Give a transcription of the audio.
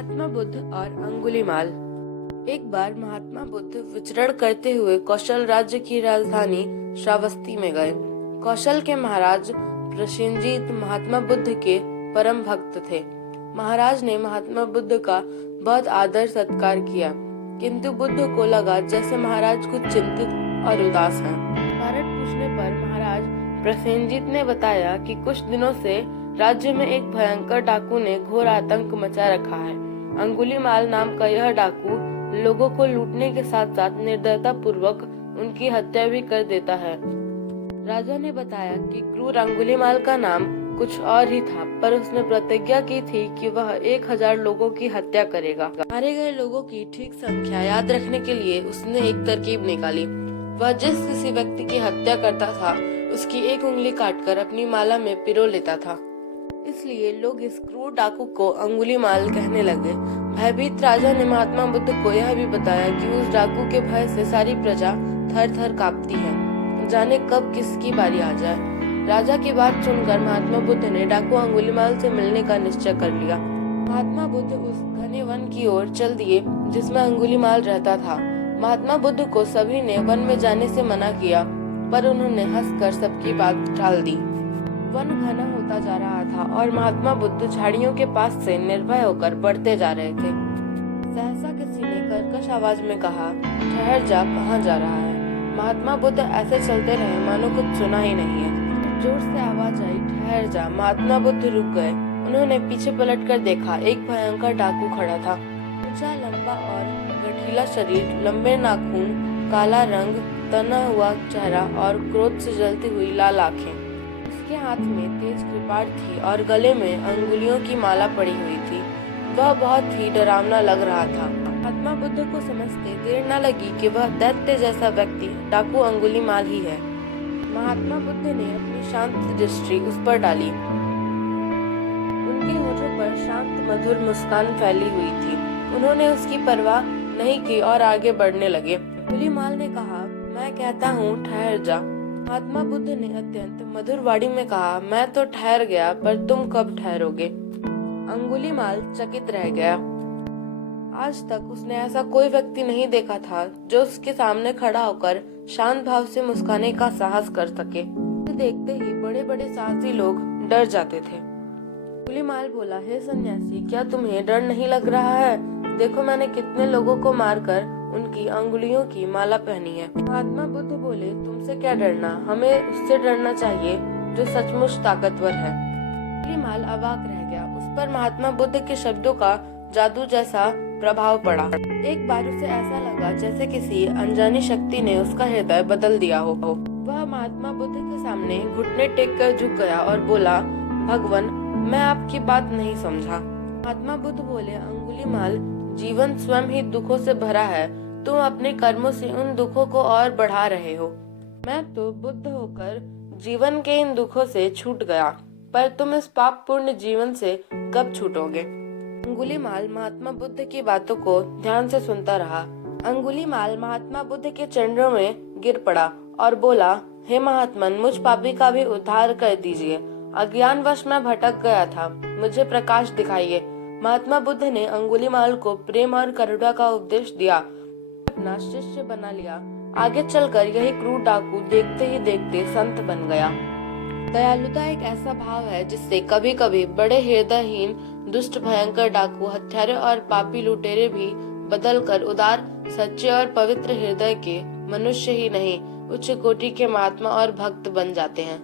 महात्मा बुद्ध और अंगुलीमाल। एक बार महात्मा बुद्ध विचरण करते हुए कौशल राज्य की राजधानी श्रावस्ती में गए। कौशल के महाराज प्रसेनजीत महात्मा बुद्ध के परम भक्त थे। महाराज ने महात्मा बुद्ध का बहुत आदर सत्कार किया, किंतु बुद्ध को लगा जैसे महाराज कुछ चिंतित और उदास हैं। कारण पूछने पर महाराज प्रसेनजीत ने बताया कि कुछ दिनों से राज्य में एक भयंकर डाकू ने घोर आतंक मचा रखा है। अंगुलीमाल नाम का यह डाकू लोगों को लूटने के साथ साथ निर्दयता पूर्वक उनकी हत्या भी कर देता है। राजा ने बताया कि क्रूर अंगुलीमाल का नाम कुछ और ही था, पर उसने प्रतिज्ञा की थी कि वह 1000 लोगों की हत्या करेगा। मारे गए लोगों की ठीक संख्या याद रखने के लिए उसने एक तरकीब निकाली। वह जिस किसी व्यक्ति की हत्या करता था उसकी एक उंगली काटकर अपनी माला में पिरो लेता था। इसलिए लोग इस क्रूर डाकू को अंगुलीमाल कहने लगे। भयभीत राजा ने महात्मा बुद्ध को यह भी बताया कि उस डाकू के भय से सारी प्रजा थर थर कांपती है, जाने कब किसकी बारी आ जाए। राजा की बात सुनकर महात्मा बुद्ध ने डाकू अंगुलीमाल से मिलने का निश्चय कर लिया। महात्मा बुद्ध उस घने वन की ओर चल दिए जिसमें अंगुलीमाल रहता था। महात्मा बुद्ध को सभी ने वन में जाने से मना किया, पर उन्होंने हंसकर सबकी बात टाल दी। वन घना होता जा रहा था और महात्मा बुद्ध झाड़ियों के पास से निर्भय होकर बढ़ते जा रहे थे। सहसा किसी ने कर्कश आवाज में कहा, ठहर जा, कहाँ जा रहा है? महात्मा बुद्ध ऐसे चलते रहे मानो कुछ सुना ही नहीं है। जोर से आवाज आई, ठहर जा। महात्मा बुद्ध रुक गए। उन्होंने पीछे पलटकर देखा, एक भयंकर डाकू खड़ा था। ऊंचा, लंबा और गठीला शरीर, लंबे नाखून, काला रंग, तना हुआ चेहरा और क्रोध से जलती हुई लाल आंखें। उसके हाथ में तेज कृपाण थी और गले में अंगुलियों की माला पड़ी हुई थी। वह बहुत ही डरावना लग रहा था। महात्मा बुद्ध को समझते देर न लगी कि वह दैत्य जैसा व्यक्ति डाकू अंगुलीमाल ही है। महात्मा बुद्ध ने अपनी शांत दृष्टि उस पर डाली। उनके होठों पर शांत मधुर मुस्कान फैली हुई थी। उन्होंने उसकी परवाह नहीं की और आगे बढ़ने लगे। अंगुलीमाल ने कहा, मैं कहता हूँ ठहर जा। महात्मा बुद्ध ने अत्यंत मधुर वाणी में कहा, मैं तो ठहर गया, पर तुम कब ठहरोगे? अंगुलीमाल चकित रह गया। आज तक उसने ऐसा कोई व्यक्ति नहीं देखा था जो उसके सामने खड़ा होकर शांत भाव से मुस्काने का साहस कर सके। देखते ही बड़े बड़े साहसी लोग डर जाते थे। अंगुलीमाल बोला, हे सन्यासी, क्या तुम्हें डर नहीं लग रहा है? देखो, मैंने कितने लोगों को मारकर उनकी अंगुलियों की माला पहनी है। महात्मा बुद्ध बोले, तुमसे क्या डरना? हमें उससे डरना चाहिए जो सचमुच ताकतवर है। अंगुलीमाल अवाक रह गया। उस पर महात्मा बुद्ध के शब्दों का जादू जैसा प्रभाव पड़ा। एक बार उसे ऐसा लगा जैसे किसी अनजानी शक्ति ने उसका हृदय बदल दिया हो। वह महात्मा बुद्ध के सामने घुटने टेक कर झुक गया और बोला, भगवान, मैं आपकी बात नहीं समझा। महात्मा बुद्ध बोले, अंगुलीमाल, जीवन स्वयं ही दुखों से भरा है। तुम अपने कर्मों से उन दुखों को और बढ़ा रहे हो। मैं तो बुद्ध होकर जीवन के इन दुखों से छूट गया, पर तुम इस पाप पूर्ण जीवन से कब छूटोगे? अंगुलीमाल महात्मा बुद्ध की बातों को ध्यान से सुनता रहा। अंगुलीमाल महात्मा बुद्ध के चरणों में गिर पड़ा और बोला, हे महात्मन, मुझ पापी का भी उद्धार कर दीजिए। अज्ञानवश मैं भटक गया था, मुझे प्रकाश दिखाइए। महात्मा बुद्ध ने अंगुलीमाल को प्रेम और करुणा का उपदेश दिया, अपना शिष्य बना लिया। आगे चलकर यही क्रूर डाकू देखते ही देखते संत बन गया। दयालुता एक ऐसा भाव है जिससे कभी कभी बड़े हृदयहीन, दुष्ट, भयंकर डाकू, हत्यारे और पापी लुटेरे भी बदलकर उदार, सच्चे और पवित्र हृदय के मनुष्य ही नहीं, उच्च कोटि के महात्मा और भक्त बन जाते हैं।